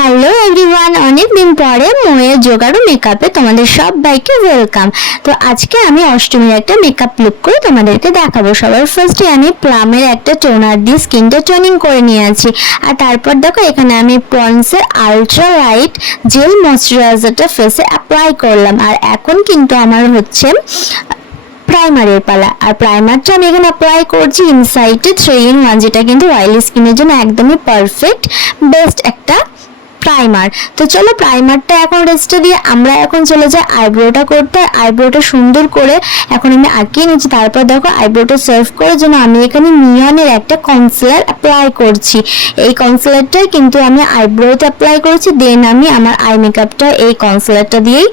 Hello everyone অনেকদিন পরে ময়ের জোগাড়ো মেকআপে তোমাদের সব বাইকে ওয়েলকাম তো আজকে আমি অষ্টমীর একটা মেকআপ লুক করে তোমাদেরকে দেখাবো। সবার ফার্স্টে আমি প্লামের একটা টোনার দিয়ে স্কিনটা টোনিং করে নিয়েছি আর তারপর দেখো, এখানে আমি পন্সের আলট্রা লাইট জেল ময়শ্চারাইজারটা ফেসে অ্যাপ্লাই করলাম। আর এখন কিন্তু আমার হচ্ছে প্রাইমারের পালা। আর প্রাইমারটা আমি এখানে অ্যাপ্লাই করছি ইনসাইটে থ্রি ইন ওয়ান যেটা কিন্তু অয়েলি স্কিনের জন্য একদমই পারফেক্ট বেস্ট একটা প্রাইমার তো চলো প্রাইমারটা এখন রেস্টে দিয়ে আমরা এখন চলে যাই আইব্রোটা করতে। আইব্রোটা সুন্দর করে এখন আমি আঁকিয়ে নিচ্ছি। তারপর দেখো আইব্রোটা সার্ভ করার জন্য আমি এখানে নিয়নের একটা কনসিলার অ্যাপ্লাই করছি। এই কনসিলারটাই কিন্তু আমি আইব্রোতে অ্যাপ্লাই করেছি। দেন আমি আমার আই মেকআপটা এই কনসিলারটা দিয়েই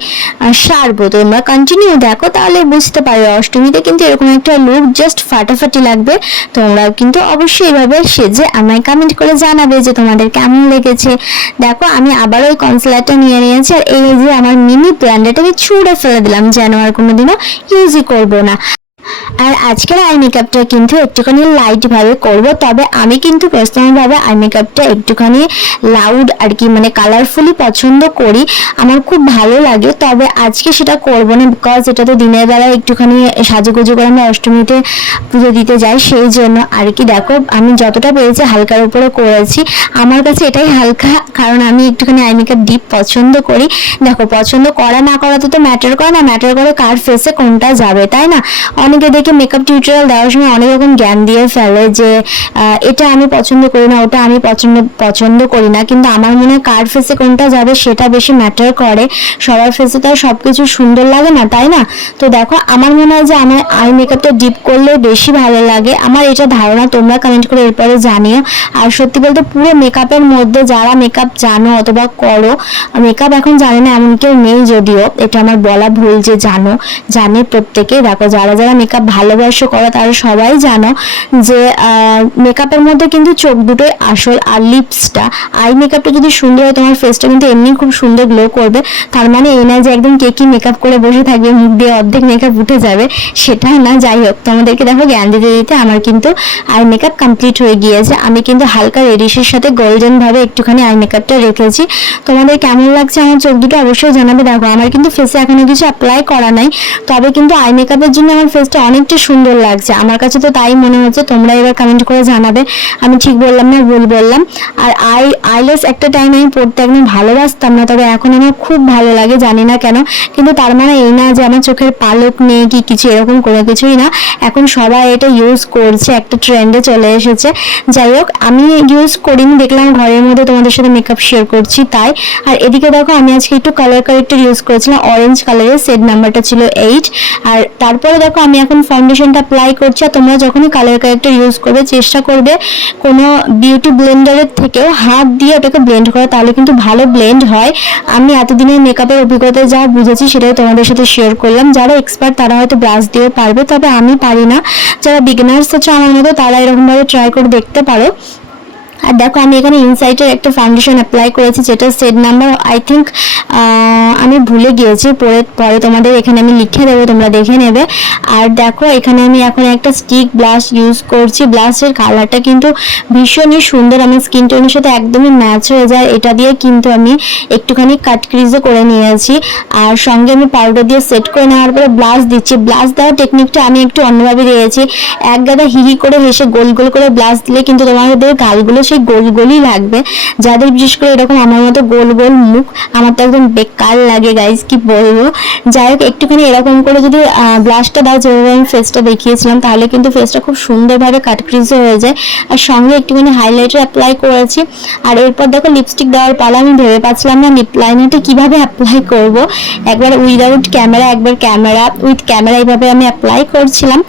সারবো। তোমরা কন্টিনিউ দেখো, তাহলে বুঝতে পারবে। অষ্টমীতে কিন্তু এরকম একটা লুক জাস্ট ফাটাফাটি লাগবে। তোমরাও কিন্তু অবশ্যই এভাবে সেজে আমায় কমেন্ট করে জানাবে যে তোমাদের কেমন লেগেছে। দেখো আমি আবার ওই কনসিলারটা নিয়ে নিয়েছি আর এই যে আমার মিনি ব্র্যান্ডেটাকে ছুঁড়ে ফেলে দিলাম যেন আর কোনোদিনও ইউজই করব না। আর আজকের আই মেকআপটা কিন্তু একটুখানি লাইট ভাবে করব, তবে আমি কিন্তু পার্সোনাল ভাবে আই মেকআপটা একটুখানি লাউড আর কি মানে কালারফুলি পছন্দ করি, আমার খুব ভালো লাগে। তবে আজকে সেটা করব না বিকজ এটা তো দিনের বেলা একটুখানি সাজুগুজু করে আমরা অষ্টমীতে পুজো দিতে যাই, সেই জন্য আর কি। দেখো, আমি যতটা পেরেছি হালকার উপরে করেছি। আমার কাছে এটাই হালকা, কারণ আমি একটুখানি আই মেকআপ ডিপ পছন্দ করি। দেখো, পছন্দ করা না করা তো ম্যাটার করে না ম্যাটার করে কার ফেসে কোনটা যাবে, তাই না? অনেকে দেখে মেকআপ টিউটোরিয়াল দেওয়ার সময় অনেক রকম জ্ঞান দিয়ে ফেলে যে এটা আমি পছন্দ করি না, ওটা আমি পছন্দ পছন্দ করি না। কিন্তু আমার মনে হয় কার ফেসে কোনটা যাবে সেটা বেশি ম্যাটার করে। সবার ফেসে তো আর সবকিছু সুন্দর লাগে না, তাই না? তো দেখো, আমার মনে হয় যে আমার আই মেকআপটা ডিপ করলে বেশি ভালো লাগে। আমার এটা ধারণা, তোমরা কমেন্ট করে এরপরে জানিও। আর সত্যি বলতে পুরো মেকআপের মধ্যে যারা মেকআপ জানো অথবা করো মেকআপ এখন জানে না এমন কেউ নেই যদিও। এটা আমার বলা ভুল যে জানো, জানে প্রত্যেকে। দেখো, যারা যারা মেকআপ ভালোবাসো করো তারা সবাই জানো যে মেকআপের মধ্যে কিন্তু চোখ দুটোই আসল আর লিপসটা আই মেকআপটা যদি সুন্দর হয়, তোমার ফেসটা কিন্তু এমনি খুব সুন্দর গ্লো করবে। তার মানে এই না যে একদম কেকি মেকআপ করে বসে থাকবে, মুখ দিয়ে অর্ধেক মেকআপ উঠে যাবে, সেটা না। যাই হোক, তোমাদেরকে দেখো জ্ঞান দিতে দিতে আমার কিন্তু আই মেকআপ কমপ্লিট হয়ে গিয়েছে। আমি কিন্তু হালকা রেডিশের সাথে গোল্ডেন ভাবে একটুখানি আই মেকআপটা রেখেছি। তোমাদের কেমন লাগছে আমার চোখ দুটো অবশ্যই জানাবে। দেখো, আমার কিন্তু ফেসে এখনও কিছু অ্যাপ্লাই করা নাই। তবে কিন্তু আই মেকআপের জন্য আমার ফেসটা অনেকটা সুন্দর লাগছে। আমার কাছে তো তাই মনে হচ্ছে, তোমরা এবার কমেন্ট করে জানাবে। আমি ঠিক বললাম না, ভুল বললাম। আর আই, আইলেস একটা টাইম আমি পড়তে একদম ভালোবাসতাম না, তবে এখন আমার খুব ভালো লাগে, জানি না কেন। কিন্তু তার মানে এই না যে আমার চোখের পালক নেই কি কিছু, এরকম কোনো কিছুই না। এখন সবাই এটা ইউজ করছে, একটা ট্রেন্ডে চলে এসেছে। যাই হোক, আমি ইউজ করিনি, দেখলাম ঘরের মধ্যে তোমাদের সাথে মেকআপ শেয়ার করছি তাই। আর এদিকে দেখো, আমি আজকে একটু কালার কারেক্টার ইউজ করেছিলাম অরেঞ্জ কালারের সেট নাম্বারটা ছিল এইট আর তারপরে দেখো, আমি এখন ফাউন্ডেশনটা অ্যাপ্লাই করছি আর তোমরা যখনই কালার কারেক্টার ইউজ করবে, চেষ্টা করবে কোনো বিউটি ব্লেন্ডারের থেকেও হাত দিয়ে ওটাকে ব্লেন্ড করা, তাহলে কিন্তু ভালো ব্লেন্ড হয়। আমি এতদিনের মেকআপের অভিজ্ঞতা যা বুঝেছি সেটাই তোমাদের সাথে শেয়ার করলাম। যারা এক্সপার্ট তারা হয়তো ব্রাশ দিয়েও পারবে, তবে আমি পারি না। যারা বিগিনার্স আছে আমার মতো, তারা এরকমভাবে ট্রাই করে দেখতে পারো। আর দেখো, আমি এখানে ইনসাইটের একটা ফাউন্ডেশন অ্যাপ্লাই করেছি, যেটা সেট নাম্বার আই থিঙ্ক আমি ভুলে গিয়েছি, পরে পরে তোমাদের এখানে আমি লিখে দেবো, তোমরা দেখে নেবে। আর দেখো, এখানে আমি এখন একটা স্টিক ব্লাশ ইউজ করছি ব্লাশের কালারটা কিন্তু ভীষণই সুন্দর, আমার স্কিন টোনের সাথে একদমই ম্যাচ হয়ে যায়, এটা দিয়ে কিন্তু আমি একটুখানি কাট ক্রিজও করে নিয়েছি। আর সঙ্গে আমি পাউডার দিয়ে সেট করে নেওয়ার পরে ব্লাশ দিচ্ছি ব্লাশ দেওয়ার টেকনিকটা আমি একটু অন্যভাবে দিয়েছি। এক গাদা হিহি করে হেসে গোল গোল করে ব্লাশ দিলে কিন্তু তোমাদের গালগুলো সেই গোল গোলই লাগবে। যাদের বিশেষ করে এরকম আমার মতো গোল গোল মুখ, আমার তো একদম বেকার লাগে গাইজ কি বলব? যাই হোক, একটুখানি এরকম করে যদি ব্লাশটা দাও, যেভাবে আমি ফেসটা দেখিয়েছিলাম, তাহলে কিন্তু ফেসটা খুব সুন্দরভাবে কাট ক্রিজও হয়ে যায়। আর সঙ্গে একটুখানি হাইলাইটার অ্যাপ্লাই করেছি। আর এরপর দেখো লিপস্টিক দেওয়ার পালা আমি ভেবে পাচ্ছিলাম না লিপ লাইনারটা কীভাবে অ্যাপ্লাই করব। একবার উইদাউট ক্যামেরা একবার ক্যামেরা উইথ ক্যামেরা এইভাবে আমি অ্যাপ্লাই করছিলাম।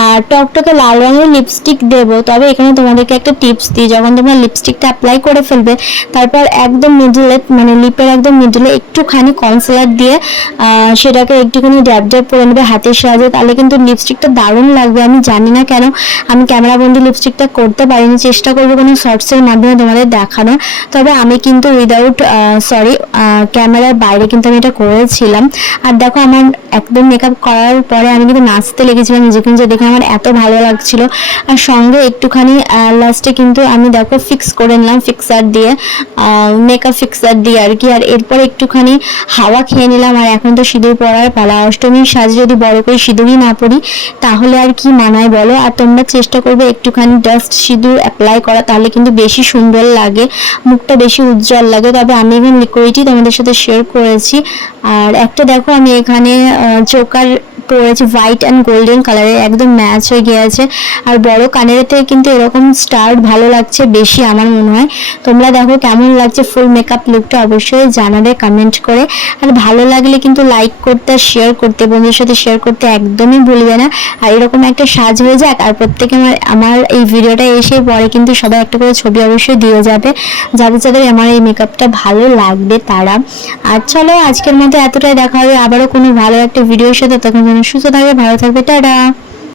আর টকটকে লাল রঙের লিপস্টিক দেব, তবে এখানে তোমাদেরকে একটা টিপস দিই, যখন তোমরা লিপস্টিকটা অ্যাপ্লাই করে ফেলবে তারপর একদম মিডলে মানে লিপের একদম মিডলে একটুখানি কনসিলার দিয়ে সেটাকে একটুখানি ড্যাব ড্যাব করে নেবে হাতের সাহায্যে। তাহলে কিন্তু লিপস্টিকটা দারুণ লাগবে। আমি জানি না কেন, আমি ক্যামেরা বন্দি লিপস্টিকটা করতে পারিনি। চেষ্টা করব কোনো শর্টসের মাধ্যমে তোমাদের দেখানোর। তবে আমি কিন্তু উইদাউট সরি ক্যামেরার বাইরে কিন্তু আমি এটা করেছিলাম। আর দেখো আমার একদম মেকআপ করার পরে আমি কিন্তু নাচতে লেগেছিলাম নিজেকে। নিজে দেখে আমার এত ভালো লাগছিল। আর সঙ্গে একটুখানি লাস্টে কিন্তু আমি দেখো মেকআপ ফিক্স করে নিলাম ফিক্সার দিয়ে মেকআপ ফিক্সার দিয়ে আর কি। আর এরপর একটুখানি হাওয়া খেয়ে নিলাম। আর এখন তো সিঁদুর পরার পালা। অষ্টমীর সাজে যদি বড় করে সিঁদুরই না পরি, তাহলে আর কি মানায় বলো? আর তোমরা চেষ্টা করবে একটুখানি ডাস্ট সিঁদুর অ্যাপ্লাই করা, তাহলে কিন্তু বেশি সুন্দর লাগে, মুখটা বেশি উজ্জ্বল লাগে। তবে আমি এখানে লিকুইডই তোমাদের সাথে শেয়ার করেছি। আর একটা দেখো, আমি এখানে চোকার পরেছি হোয়াইট অ্যান্ড গোল্ডেন কালারের একদম ম্যাচ হয়ে গিয়েছে। আর বড় কানের থেকে কিন্তু এরকম স্টার্ট ভালো লাগছে, বেশি আমার মনে হয়। তোমরা দেখো কেমন লাগছে ফুল মেকআপ লুকটা অবশ্যই জানাবে কমেন্ট করে। আর ভালো লাগলে কিন্তু লাইক করতে আর শেয়ার করতে, বন্ধুদের সাথে শেয়ার করতে একদমই ভুলবে না। আর এরকম একটা সাজ হয়ে যাক, আর প্রত্যেকে আমার আমার এই ভিডিওটা এসে পরে কিন্তু সবাই একটা করে ছবি অবশ্যই দিয়ে যাবে যাদের যাদের আমার এই মেকআপটা ভালো লাগবে তারা। আর চলো আজকের মতো এতটাই, দেখা হবে আবারও কোনো ভালো একটা ভিডিওর সাথে তখন সুস্থ থাকবে ভালো থাকবে টাটা।